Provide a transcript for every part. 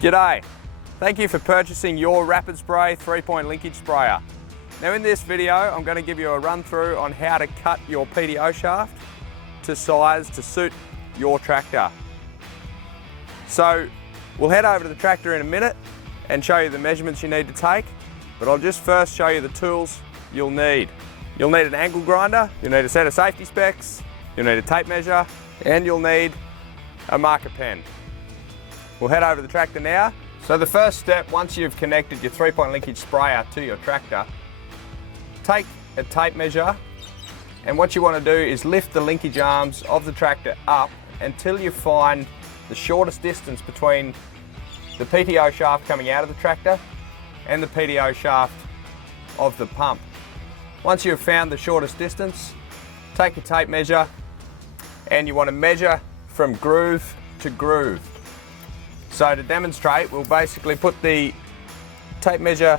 G'day! Thank you for purchasing your Rapid Spray 3-point linkage sprayer. Now in this video I'm going to give you a run through on how to cut your PTO shaft to size to suit your tractor. So we'll head over to the tractor in a minute and show you the measurements you need to take, but I'll just first show you the tools you'll need. You'll need an angle grinder, you'll need a set of safety specs, you'll need a tape measure, and you'll need a marker pen. We'll head over to the tractor now. So the first step, once you've connected your 3-point linkage sprayer to your tractor, take a tape measure, and what you want to do is lift the linkage arms of the tractor up until you find the shortest distance between the PTO shaft coming out of the tractor and the PTO shaft of the pump. Once you've found the shortest distance, take a tape measure and you want to measure from groove to groove. So to demonstrate, we'll basically put the tape measure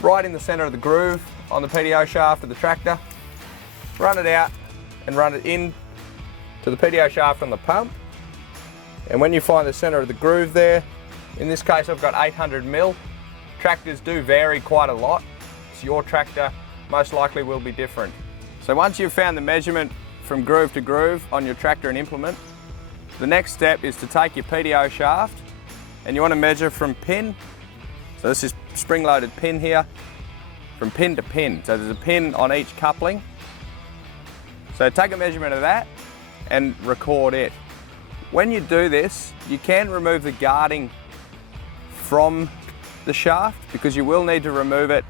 right in the center of the groove on the PTO shaft of the tractor, run it out and run it in to the PTO shaft on the pump. And when you find the center of the groove there, in this case I've got 800 mil. Tractors do vary quite a lot, so your tractor most likely will be different. So once you've found the measurement from groove to groove on your tractor and implement, the next step is to take your PTO shaft and you want to measure from pin, so this is spring-loaded pin here, from pin to pin. So there's a pin on each coupling. So take a measurement of that and record it. When you do this, you can remove the guarding from the shaft because you will need to remove it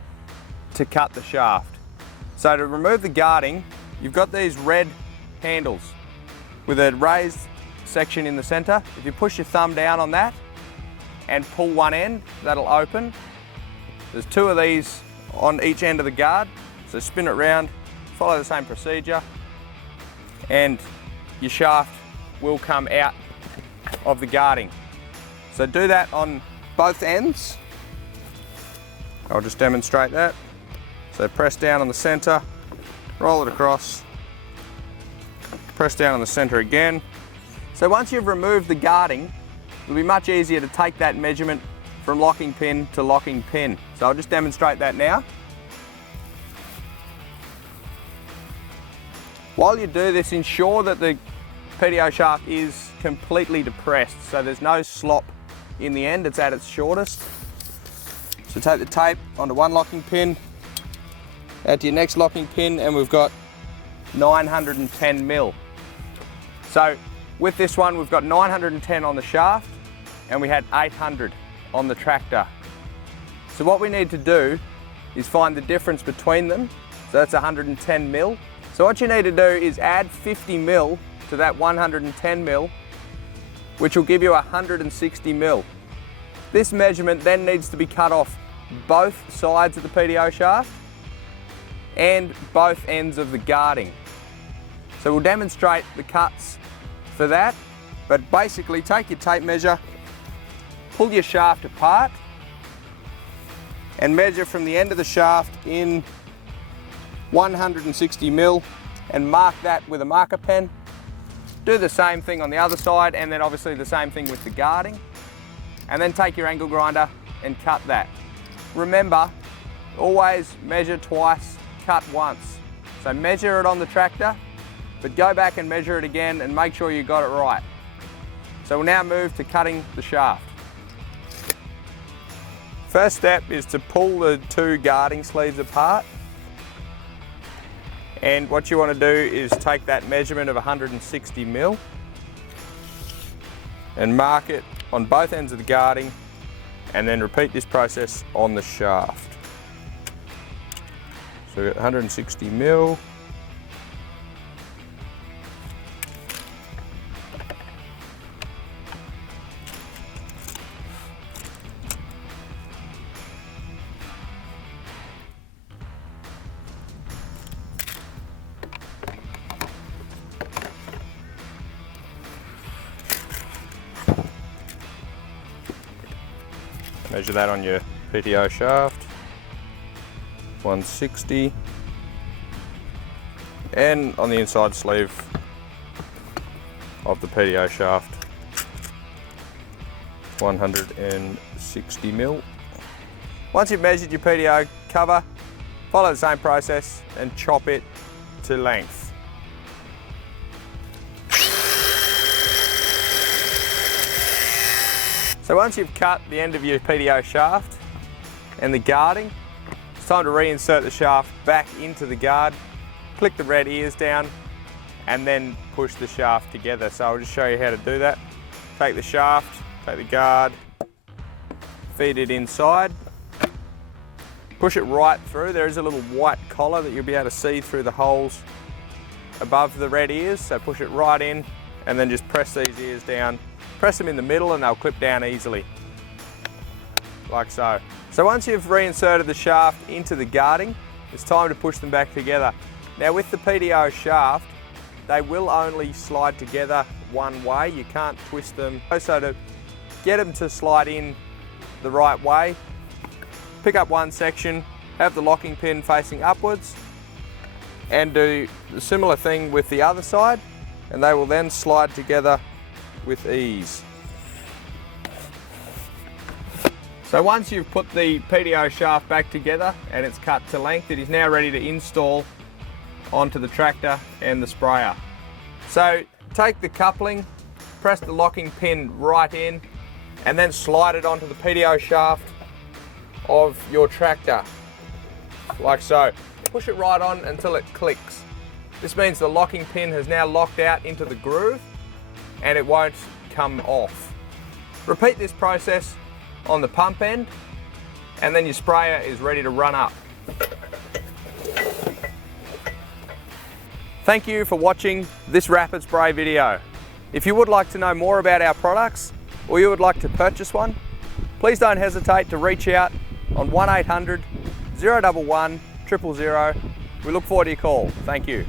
to cut the shaft. So to remove the guarding, you've got these red handles with a raised section in the center. If you push your thumb down on that and pull one end, that'll open. There's two of these on each end of the guard, so spin it round, follow the same procedure, and your shaft will come out of the guarding. So do that on both ends. I'll just demonstrate that. So press down on the center, roll it across, press down on the center again. So once you've removed the guarding, it'll be much easier to take that measurement from locking pin to locking pin. So I'll just demonstrate that now. While you do this, ensure that the PTO shaft is completely depressed, so there's no slop in the end, it's at its shortest. So take the tape onto one locking pin, add to your next locking pin, and we've got 910 mil. So with this one, we've got 910 on the shaft, and we had 800 on the tractor. So what we need to do is find the difference between them. So that's 110 mil. So what you need to do is add 50 mil to that 110 mil, which will give you 160 mil. This measurement then needs to be cut off both sides of the PTO shaft and both ends of the guarding. So we'll demonstrate the cuts for that, but basically take your tape measure, pull your shaft apart and measure from the end of the shaft in 160 mil and mark that with a marker pen. Do the same thing on the other side, and then obviously the same thing with the guarding, and then take your angle grinder and cut that. Remember, always measure twice, cut once. So measure it on the tractor, but go back and measure it again and make sure you got it right. So we'll now move to cutting the shaft. First step is to pull the two guarding sleeves apart. And what you want to do is take that measurement of 160 mil and mark it on both ends of the guarding, and then repeat this process on the shaft. So we've got 160 mil. Measure that on your PTO shaft, 160, and on the inside sleeve of the PTO shaft, 160 mil. Once you've measured your PTO cover, follow the same process and chop it to length. So once you've cut the end of your PTO shaft and the guarding, it's time to reinsert the shaft back into the guard, click the red ears down, and then push the shaft together. So I'll just show you how to do that. Take the shaft, take the guard, feed it inside, push it right through. There is a little white collar that you'll be able to see through the holes above the red ears, so push it right in and then just press these ears down. Press them in the middle and they'll clip down easily, like so. So once you've reinserted the shaft into the guarding, it's time to push them back together. Now with the PTO shaft, they will only slide together one way. You can't twist them. So to get them to slide in the right way, pick up one section, have the locking pin facing upwards, and do the similar thing with the other side, and they will then slide together with ease. So once you've put the PTO shaft back together and it's cut to length, it is now ready to install onto the tractor and the sprayer. So take the coupling, press the locking pin right in, and then slide it onto the PTO shaft of your tractor, like so. Push it right on until it clicks. This means the locking pin has now locked out into the groove and it won't come off. Repeat this process on the pump end, and then your sprayer is ready to run up. Thank you for watching this rapid spray video. If you would like to know more about our products, or you would like to purchase one, please don't hesitate to reach out on 1800 011 000. We look forward to your call. Thank you.